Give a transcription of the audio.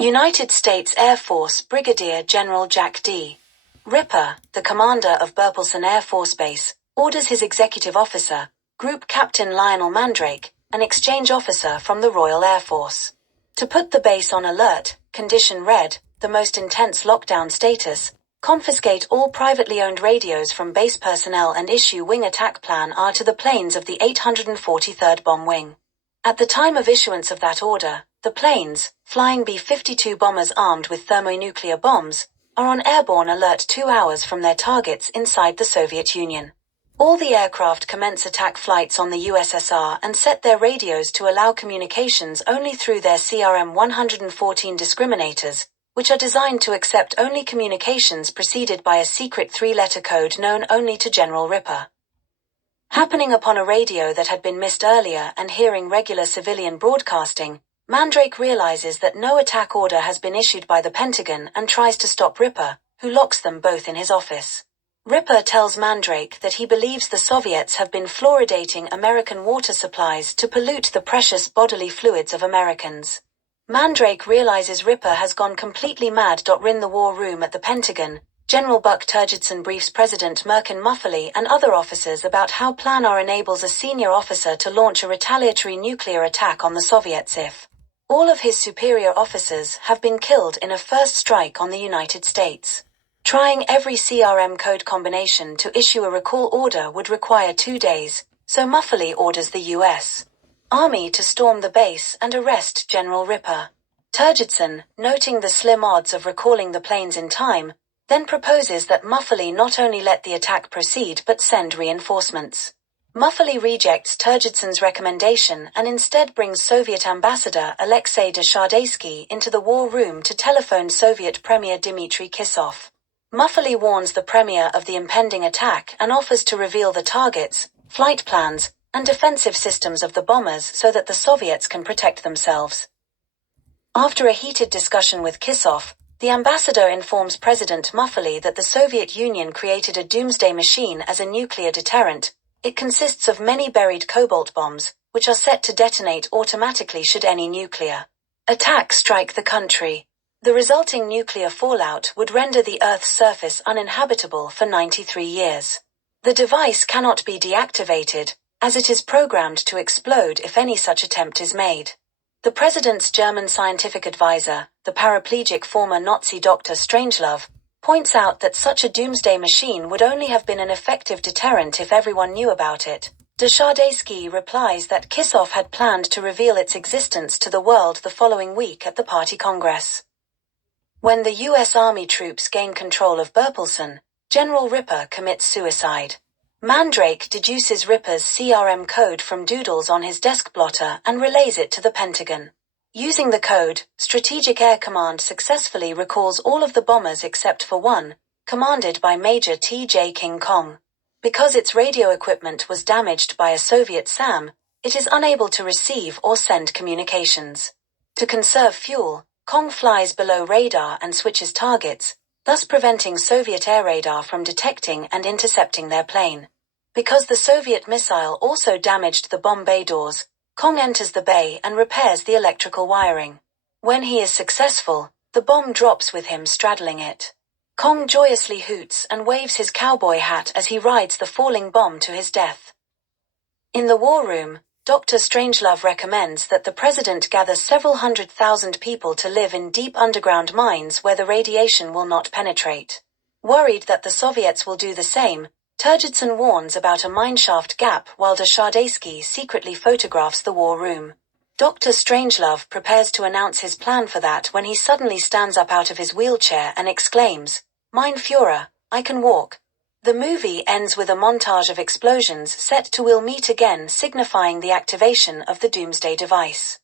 United States Air Force Brigadier General Jack D. Ripper, the commander of Burleson Air Force Base, orders his executive officer, Group Captain Lionel Mandrake, an exchange officer from the Royal Air Force, to put the base on alert, condition red, the most intense lockdown status, confiscate all privately owned radios from base personnel and issue wing attack plan R to the planes of the 843rd Bomb Wing. At the time of issuance of that order, the planes, flying B-52 bombers armed with thermonuclear bombs, are on airborne alert 2 hours from their targets inside the Soviet Union. All the aircraft commence attack flights on the USSR and set their radios to allow communications only through their CRM-114 discriminators, which are designed to accept only communications preceded by a secret 3-letter code known only to General Ripper. Happening upon a radio that had been missed earlier and hearing regular civilian broadcasting, Mandrake realizes that no attack order has been issued by the Pentagon and tries to stop Ripper, who locks them both in his office. Ripper tells Mandrake that he believes the Soviets have been fluoridating American water supplies to pollute the precious bodily fluids of Americans. Mandrake realizes Ripper has gone completely mad. In the war room at the Pentagon, General Buck Turgidson briefs President Merkin Muffley and other officers about how Plan R enables a senior officer to launch a retaliatory nuclear attack on the Soviets if all of his superior officers have been killed in a first strike on the United States. Trying every CRM code combination to issue a recall order would require 2 days, so Muffley orders the U.S. Army to storm the base and arrest General Ripper. Turgidson, noting the slim odds of recalling the planes in time, then proposes that Muffley not only let the attack proceed but send reinforcements. Muffley rejects Turgidson's recommendation and instead brings Soviet Ambassador Alexei de Shardesky into the war room to telephone Soviet Premier Dmitry Kisov. Muffley warns the Premier of the impending attack and offers to reveal the targets, flight plans, and defensive systems of the bombers so that the Soviets can protect themselves. After a heated discussion with Kisov, the ambassador informs President Muffley that the Soviet Union created a doomsday machine as a nuclear deterrent. It consists of many buried cobalt bombs, which are set to detonate automatically should any nuclear attack strike the country. The resulting nuclear fallout would render the Earth's surface uninhabitable for 93 years. The device cannot be deactivated, as it is programmed to explode if any such attempt is made. The President's German scientific advisor, the paraplegic former Nazi Dr. Strangelove, points out that such a doomsday machine would only have been an effective deterrent if everyone knew about it. De Shardesky replies that Kisov had planned to reveal its existence to the world the following week at the party congress. When the U.S. Army troops gain control of Burleson, General Ripper commits suicide. Mandrake deduces Ripper's CRM code from doodles on his desk blotter and relays it to the Pentagon. Using the code, Strategic Air Command successfully recalls all of the bombers except for one, commanded by Major T.J. King Kong. Because its radio equipment was damaged by a Soviet SAM, it is unable to receive or send communications. To conserve fuel, Kong flies below radar and switches targets, thus preventing Soviet air radar from detecting and intercepting their plane. Because the Soviet missile also damaged the bomb bay doors, Kong enters the bay and repairs the electrical wiring. When he is successful, the bomb drops with him straddling it. Kong joyously hoots and waves his cowboy hat as he rides the falling bomb to his death. In the war room, Dr. Strangelove recommends that the President gather several 100,000 people to live in deep underground mines where the radiation will not penetrate. Worried that the Soviets will do the same, Turgidson warns about a mineshaft gap while de Shardesky secretly photographs the war room. Dr. Strangelove prepares to announce his plan for that when he suddenly stands up out of his wheelchair and exclaims, "Mein Führer, I can walk." The movie ends with a montage of explosions set to "We'll meet again," signifying the activation of the doomsday device.